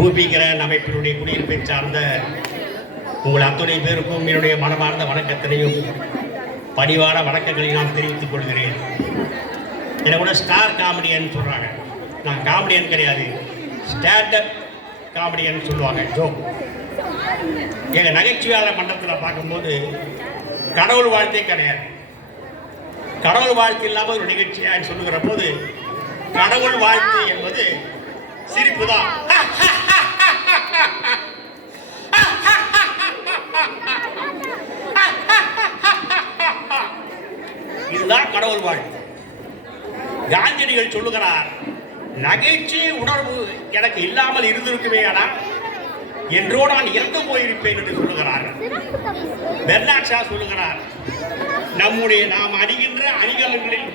ரூபிகரன் அமைப்பினுடைய குடியிருப்பை சார்ந்த உங்கள் அத்துணை பேருக்கும் என்னுடைய மனமார்ந்த வணக்கத்தினையும் பணிவான வணக்கங்களை நான் தெரிவித்துக் கொள்கிறேன். என்னை கூட ஸ்டார் காமெடியன் சொல்கிறாங்க. நான் காமெடியன் கிடையாது, ஸ்டாண்டப் காமெடியன் சொல்லுவாங்க. ஜோக். எங்கள் நகைச்சுவையாளர் மன்றத்தில் பார்க்கும்போது கடவுள் வாழ்த்தே கிடையாது. கடவுள் வாழ்த்து இல்லாமல் ஒரு நிகழ்ச்சியாக சொல்லுகிற போது கடவுள் வாழ்த்து என்பது சிரிப்பு தான். இதுதான் கடவுள் வாழ்த்து. காந்தியடிகள் சொல்லுகிறார், நகைச்சுவை உணர்வு எனக்கு இல்லாமல் இருந்திருக்குமே ஆனால் என்றோ நான் இறந்து போயிருப்பேன் என்று சொல்லுகிறார்கள். பெர்னாட் ஷா சொல்லுகிறார், நம்முடைய நாம் அணிகின்ற அணிகலன்களில்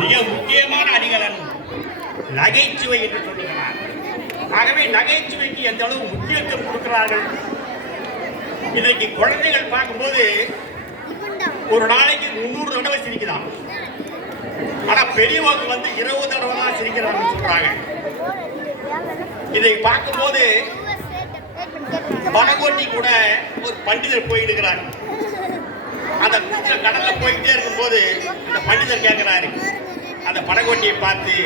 மிக முக்கியமான அணிகலன் நகைச்சுவை என்று சொல்லுகிறார். ஆகவே நகைச்சுவைக்கு எந்த அளவு முக்கியத்துவம் கொடுக்கிறார்கள். இன்றைக்கு குழந்தைகள் பார்க்கும்போது ஒரு நாளைக்கு 300 தடவை சிரிக்கிறான். ஆனா பெரியவங்க 20 தடவை தான் சிரிக்கிறாங்க சொல்றாங்க. இதை பார்க்கும்போது படகோட்டி கூட ஒரு பண்டிதர் போயிடுகிறார். அந்த கடல்ல போய்கிட்டே இருக்கும்போது அந்த பண்டிதர் கேட்கிறாரு அந்த படகோட்டியை பார்த்து,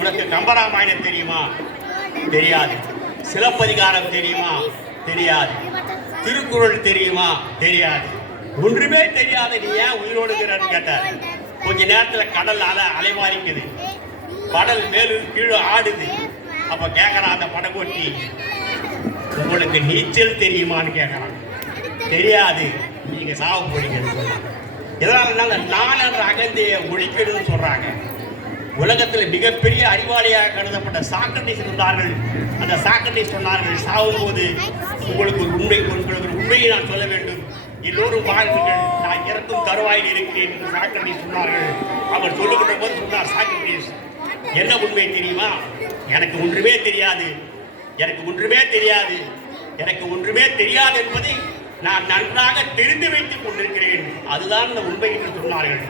உனக்கு கம்பராமாயணம் தெரியுமா? தெரியாது. சிலப்பதிகாரம் தெரியுமா? தெரியாது. திருக்குறள் தெரியுமா? தெரியாது. ஒன்றுமே தெரியாத நீ ஏன் உயிரோடு இருக்கிறான்னு கேட்டார். கொஞ்ச நேரத்தில் கடல் அலைமாரிக்குது, கடல் மேலும் கீழே ஆடுது. அப்ப கேட்கறான் அந்த படகோட்டி, உங்களுக்கு நீச்சல் தெரியுமான்னு கேட்கறான். தெரியாது, நீங்க சாவ போறீங்கன்னு சொல்றாங்க. எதனால நான் என்ற அகந்தையை ஒழிக்கணும்னு சொல்றாங்க. உலகத்தில் மிகப்பெரிய அறிவாளியாக கருதப்பட்ட சாக்ரட்டிஸ் இருந்தார்கள். அந்த சாக்ரட்டிஸ் சொன்னார்கள், சாவும் போது உங்களுக்கு ஒரு உண்மையை நான் சொல்ல வேண்டும், எல்லோரும் வாழ்வுகள், நான் இறக்கும் தருவாயில் இருக்கிறேன் என்று சாக்ரட்டிஸ் சொன்னார்கள். அவர் சொல்லுகின்ற போது சொன்னார் சாக்ரட்டிஸ், என்ன உண்மை தெரியுமா? எனக்கு ஒன்றுமே தெரியாது, எனக்கு ஒன்றுமே தெரியாது, எனக்கு ஒன்றுமே தெரியாது என்பதை நான் நன்றாக தெரிந்து வைத்துக் கொண்டிருக்கிறேன், அதுதான் இந்த உண்மை என்று சொன்னார்கள்.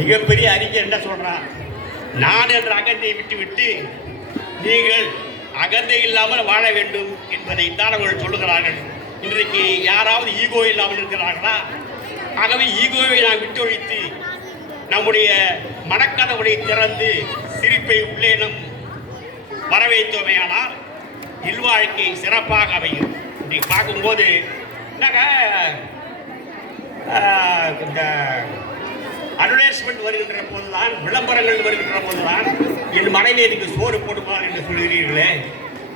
மிகப்பெரிய அறிஞர் என்ன சொல்றார்? நான் என்ற அகந்தையை விட்டுவிட்டு நீங்கள் அகந்தை இல்லாமல் வாழ வேண்டும் என்பதைத்தான் அவர்கள் சொல்லுகிறார்கள். இன்றைக்கு யாராவது ஈகோ இல்லாமல் இருக்கிறார்களா? ஆகவே ஈகோவை நாம் விட்டொழித்து நம்முடைய மனக்கதவுகளை திறந்து சிரிப்பை உள்ளே நம் வரவைத்தோமே ஆனால் இல்வாழ்க்கை சிறப்பாக அமையும். இன்றைக்கு பார்க்கும்போது இந்த அட்வர்டைஸ்மெண்ட் வருகின்ற போதுதான், விளம்பரங்கள் வருகின்ற போதுதான் என் மனைவி எனக்கு சோறு போடுவார் என்று சொல்கிறீர்களே,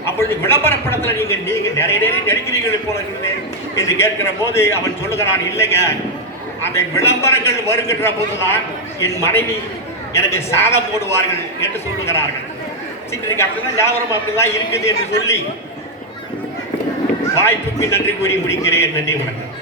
அப்பொழுது விளம்பர படத்தில் நீங்கள் நிறைய நேரம் நடிக்கிறீர்கள் போல என்று கேட்கிற போது அவன் சொல்லுகிறான், இல்லைங்க, அந்த விளம்பரங்கள் வருகின்ற போதுதான் என் மனைவி எனக்கு சாதம் போடுவார்கள் என்று சொல்லுகிறார்கள். இன்றைக்கு அப்படிதான் ஞாபகம் அப்படிதான் இருக்குது என்று சொல்லி வாய்ப்புக்கு நன்றி கூறி முடிக்கிறேன். நன்றி, வணக்கம்.